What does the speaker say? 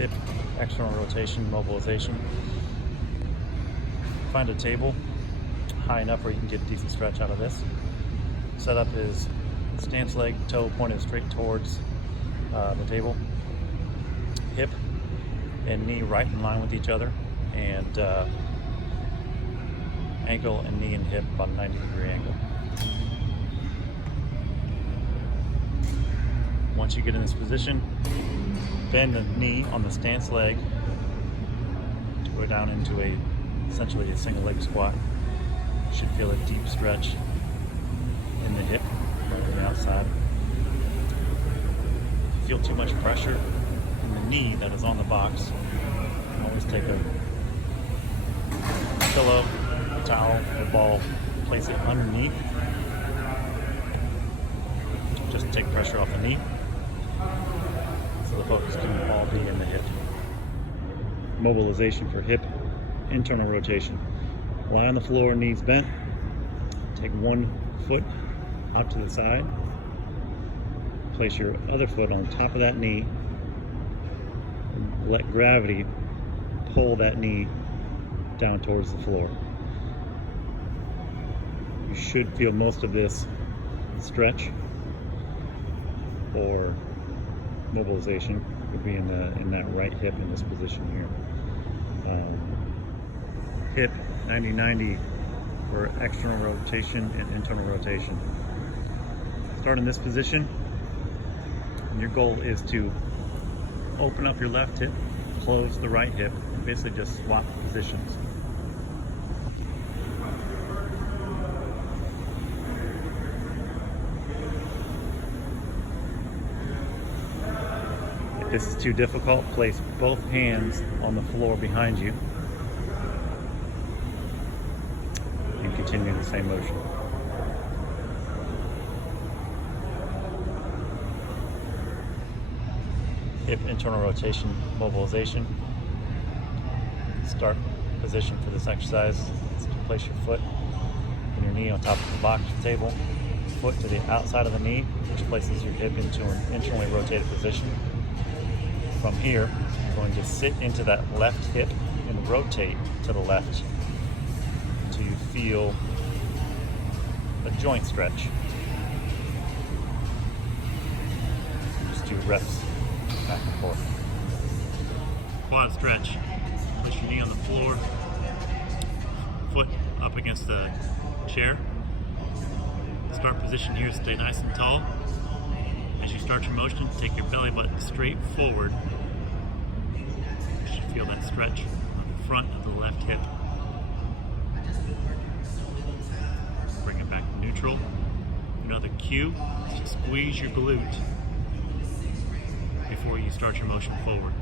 hip external rotation, mobilization. Find a table high enough where you can get a decent stretch out of this. Setup is stance leg, toe pointed straight towards the table. Hip and knee right in line with each other, and ankle and knee and hip about a 90-degree angle. Once you get in this position, bend the knee on the stance leg to go down into essentially a single leg squat. You should feel a deep stretch in the hip right on the outside. If you feel too much pressure in the knee that is on the box, you can always take a pillow, a towel, or a ball, place it underneath. Just take pressure off the knee, so the focus can all be in the hip. Mobilization for hip internal rotation. Lie on the floor, knees bent. Take one foot out to the side. Place your other foot on top of that knee. And let gravity pull that knee down towards the floor. You should feel most of this stretch or mobilization would be in that right hip in this position here. Hip 90-90 for external rotation and internal rotation. Start in this position, and your goal is to open up your left hip, close the right hip, and basically just swap positions. If this is too difficult, place both hands on the floor behind you and continue the same motion. Hip internal rotation, mobilization. Start position for this exercise is to place your foot and your knee on top of the box table, foot to the outside of the knee, which places your hip into an internally rotated position. From here, you're going to sit into that left hip and rotate to the left until you feel a joint stretch. Just do reps back and forth. Quad stretch. Place your knee on the floor, foot up against the chair. Start position here, stay nice and tall. As you start your motion, take your belly button straight forward. You should feel that stretch on the front of the left hip. Bring it back to neutral. Another cue is to squeeze your glute before you start your motion forward.